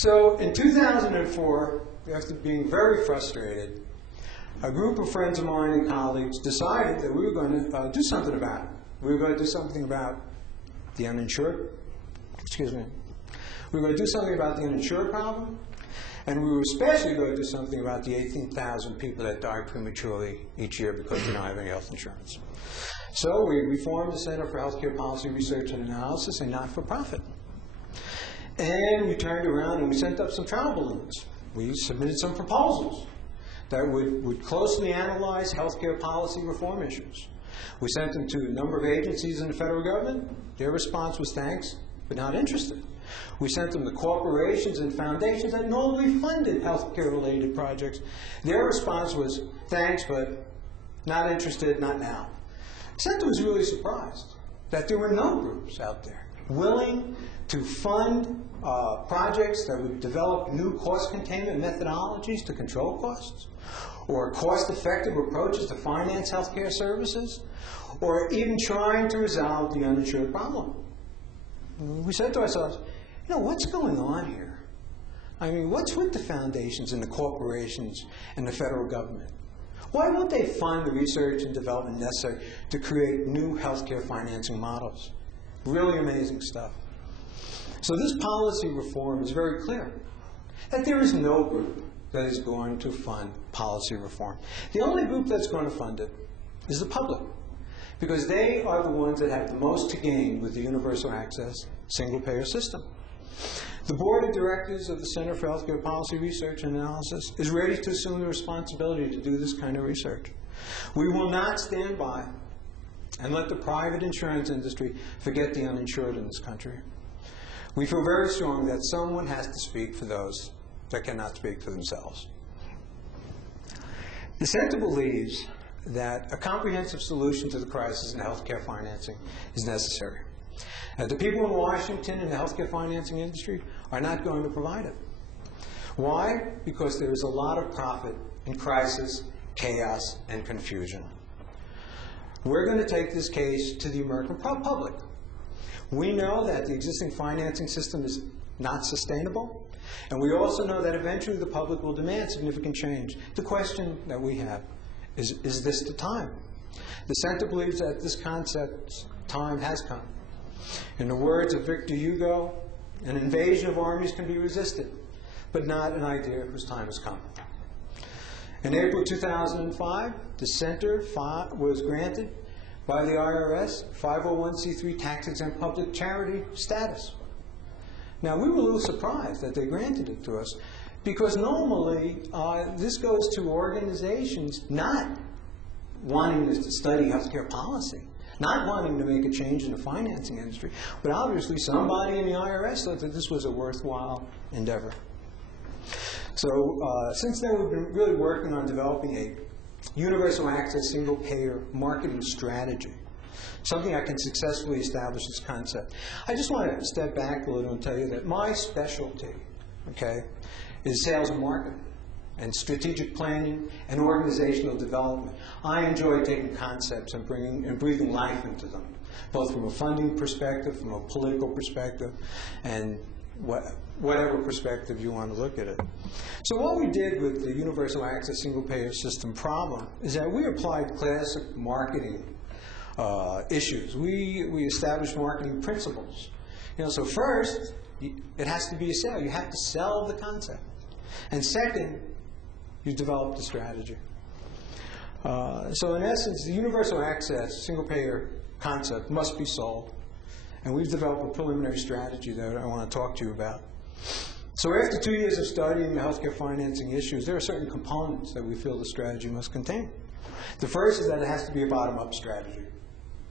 So in 2004, after being very frustrated, a group of friends of mine and colleagues decided that we were going to do something about it. We were going to do something about the uninsured. Excuse me. We were going to do something about the uninsured problem, and we were especially going to do something about the 18,000 people that die prematurely each year because they don't have any health insurance. So we formed the Center for Healthcare Policy Research and Analysis, a not-for-profit. And we turned around and we sent up some travel balloons. We submitted some proposals that would closely analyze healthcare policy reform issues. We sent them to a number of agencies in the federal government. Their response was thanks, but not interested. We sent them to corporations and foundations that normally funded healthcare-related projects. Their response was thanks, but not interested, not now. The center was really surprised that there were no groups out there willing to fund projects that would develop new cost containment methodologies to control costs, or cost-effective approaches to finance healthcare services, or even trying to resolve the uninsured problem. We said to ourselves, you know, what's going on here? I mean, what's with the foundations and the corporations and the federal government? Why won't they fund the research and development necessary to create new healthcare financing models? Really amazing stuff. So this policy reform is very clear, that there is no group that is going to fund policy reform. The only group that's going to fund it is the public, because they are the ones that have the most to gain with the universal access single-payer system. The board of directors of the Center for Healthcare Policy Research and Analysis is ready to assume the responsibility to do this kind of research. We will not stand by and let the private insurance industry forget the uninsured in this country. We feel very strongly that someone has to speak for those that cannot speak for themselves. The Center believes that a comprehensive solution to the crisis in healthcare financing is necessary. The people in Washington in the healthcare financing industry are not going to provide it. Why? Because there is a lot of profit in crisis, chaos, and confusion. We're going to take this case to the American public. We know that the existing financing system is not sustainable, and we also know that eventually the public will demand significant change. The question that we have is this the time? The Center believes that this concept's time has come. In the words of Victor Hugo, an invasion of armies can be resisted, but not an idea whose time has come. In April 2005, the Center was granted by the IRS 501c3 tax-exempt public charity status. Now, we were a little surprised that they granted it to us, because normally this goes to organizations not wanting to study healthcare policy, not wanting to make a change in the financing industry, but obviously somebody in the IRS thought that this was a worthwhile endeavor. So since then, we've been really working on developing a universal access single-payer marketing strategy, something that can successfully establish this concept. I just want to step back a little and tell you that my specialty, okay, is sales and marketing and strategic planning and organizational development. I enjoy taking concepts and breathing life into them, both from a funding perspective, from a political perspective, and whatever perspective you want to look at it. So what we did with the universal access single-payer system problem is that we applied classic marketing issues. We established marketing principles. You know, so first, it has to be a sale. You have to sell the concept. And second, you develop the strategy. So in essence, the universal access single-payer concept must be sold. And we've developed a preliminary strategy that I want to talk to you about. So after 2 years of studying the healthcare financing issues, there are certain components that we feel the strategy must contain. The first is that it has to be a bottom-up strategy,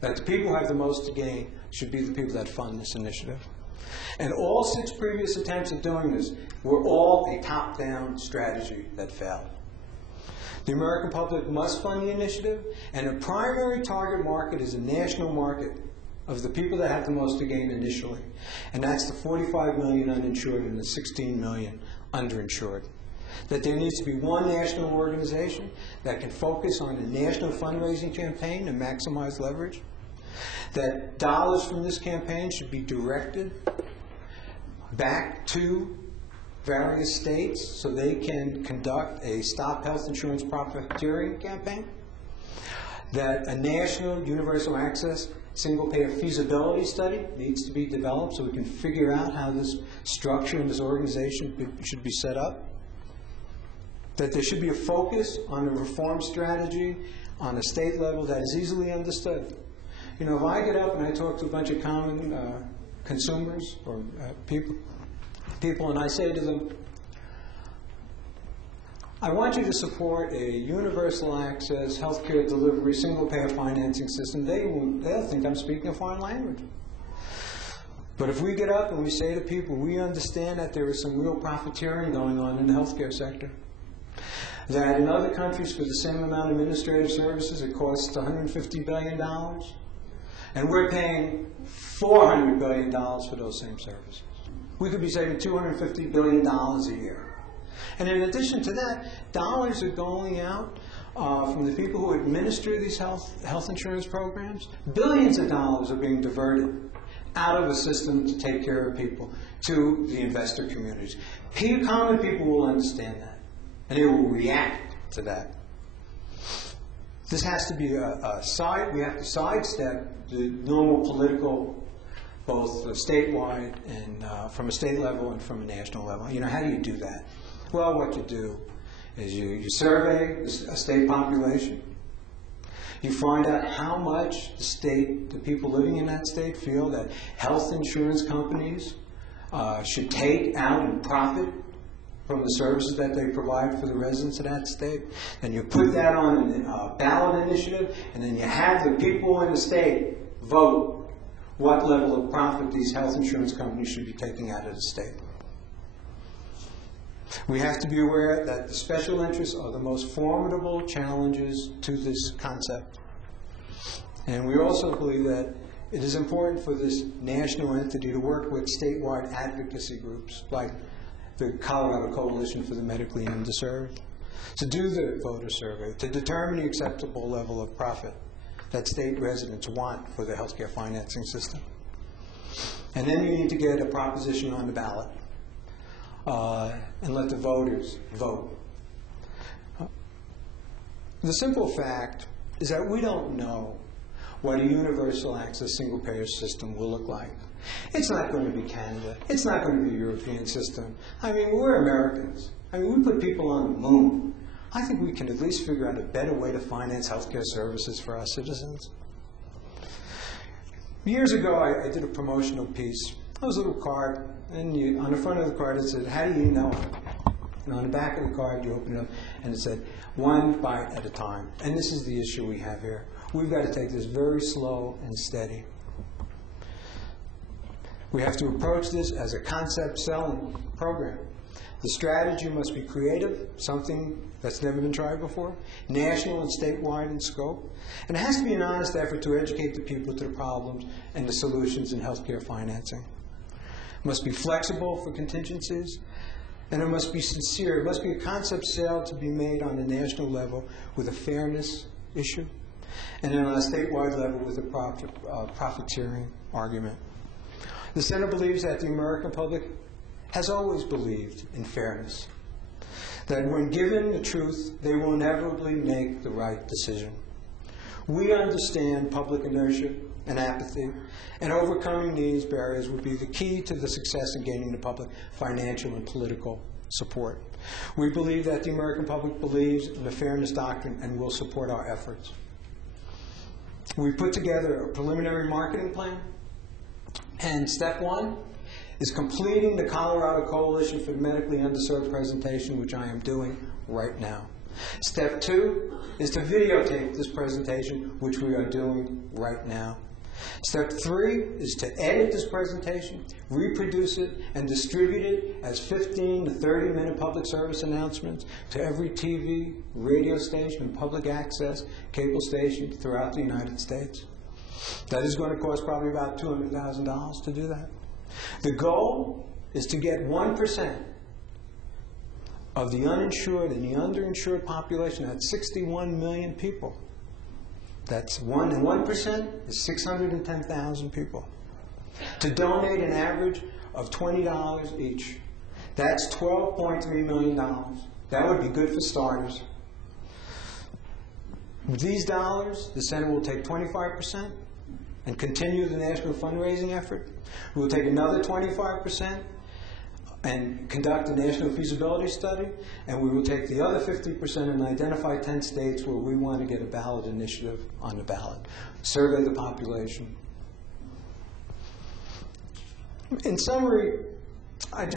that the people who have the most to gain should be the people that fund this initiative. And all 6 previous attempts at doing this were all a top-down strategy that failed. The American public must fund the initiative, and the primary target market is a national market of the people that have the most to gain initially. And that's the 45 million uninsured and the 16 million underinsured. That there needs to be one national organization that can focus on a national fundraising campaign to maximize leverage. That dollars from this campaign should be directed back to various states so they can conduct a Stop Health Insurance Profiteering campaign, that a national universal access single-payer feasibility study needs to be developed so we can figure out how this structure and this organization should be set up, that there should be a focus on a reform strategy on a state level that is easily understood. You know, if I get up and I talk to a bunch of common consumers or people and I say to them, I want you to support a universal access healthcare delivery single-payer financing system, they'll think I'm speaking a foreign language. But if we get up and we say to people, we understand that there is some real profiteering going on in the healthcare sector, that in other countries for the same amount of administrative services it costs $150 billion, and we're paying $400 billion for those same services. We could be saving $250 billion a year. And in addition to that, dollars are going out from the people who administer these health insurance programs. Billions of dollars are being diverted out of the system to take care of people to the investor communities. Common people will understand that, and they will react to that. This has to be we have to sidestep the normal political, both statewide and from a state level and from a national level. You know, how do you do that? Well, what you do is you survey a state population. You find out how much the people living in that state feel that health insurance companies should take out and profit from the services that they provide for the residents of that state. And you put that on a ballot initiative, and then you have the people in the state vote what level of profit these health insurance companies should be taking out of the state. We have to be aware that the special interests are the most formidable challenges to this concept. And we also believe that it is important for this national entity to work with statewide advocacy groups like the Colorado Coalition for the Medically Underserved to do the voter survey, to determine the acceptable level of profit that state residents want for the healthcare financing system. And then you need to get a proposition on the ballot. And let the voters vote. The simple fact is that we don't know what a universal access single-payer system will look like. It's not going to be Canada. It's not going to be a European system. I mean, we're Americans. I mean, we put people on the moon. I think we can at least figure out a better way to finance healthcare services for our citizens. Years ago, I did a promotional piece. It was a little card. And on the front of the card, it said, how do you know? And on the back of the card, you open it up, and it said, one bite at a time. And this is the issue we have here. We've got to take this very slow and steady. We have to approach this as a concept selling program. The strategy must be creative, something that's never been tried before, national and statewide in scope. And it has to be an honest effort to educate the people to the problems and the solutions in healthcare financing. It must be flexible for contingencies, and it must be sincere. It must be a concept sale to be made on a national level with a fairness issue, and then on a statewide level with a profiteering argument. The Center believes that the American public has always believed in fairness, that when given the truth, they will inevitably make the right decision. We understand public inertia and apathy, and overcoming these barriers would be the key to the success in gaining the public financial and political support. We believe that the American public believes in the fairness doctrine and will support our efforts. We put together a preliminary marketing plan, and step one is completing the Colorado Coalition for the Medically Underserved presentation, which I am doing right now. Step two is to videotape this presentation, which we are doing right now. Step three is to edit this presentation, reproduce it, and distribute it as 15 to 30-minute public service announcements to every TV, radio station, and public access cable station throughout the United States. That is going to cost probably about $200,000 to do that. The goal is to get 1% of the uninsured and the underinsured population. That's 61 million people. That's 1% is 610,000 people. To donate an average of $20 each. That's $12.3 million. That would be good for starters. With these dollars, the Center will take 25% and continue the national fundraising effort. We will take another 25% and conduct a national feasibility study, and we will take the other 50% and identify 10 states where we want to get a ballot initiative on the ballot. Survey the population. In summary,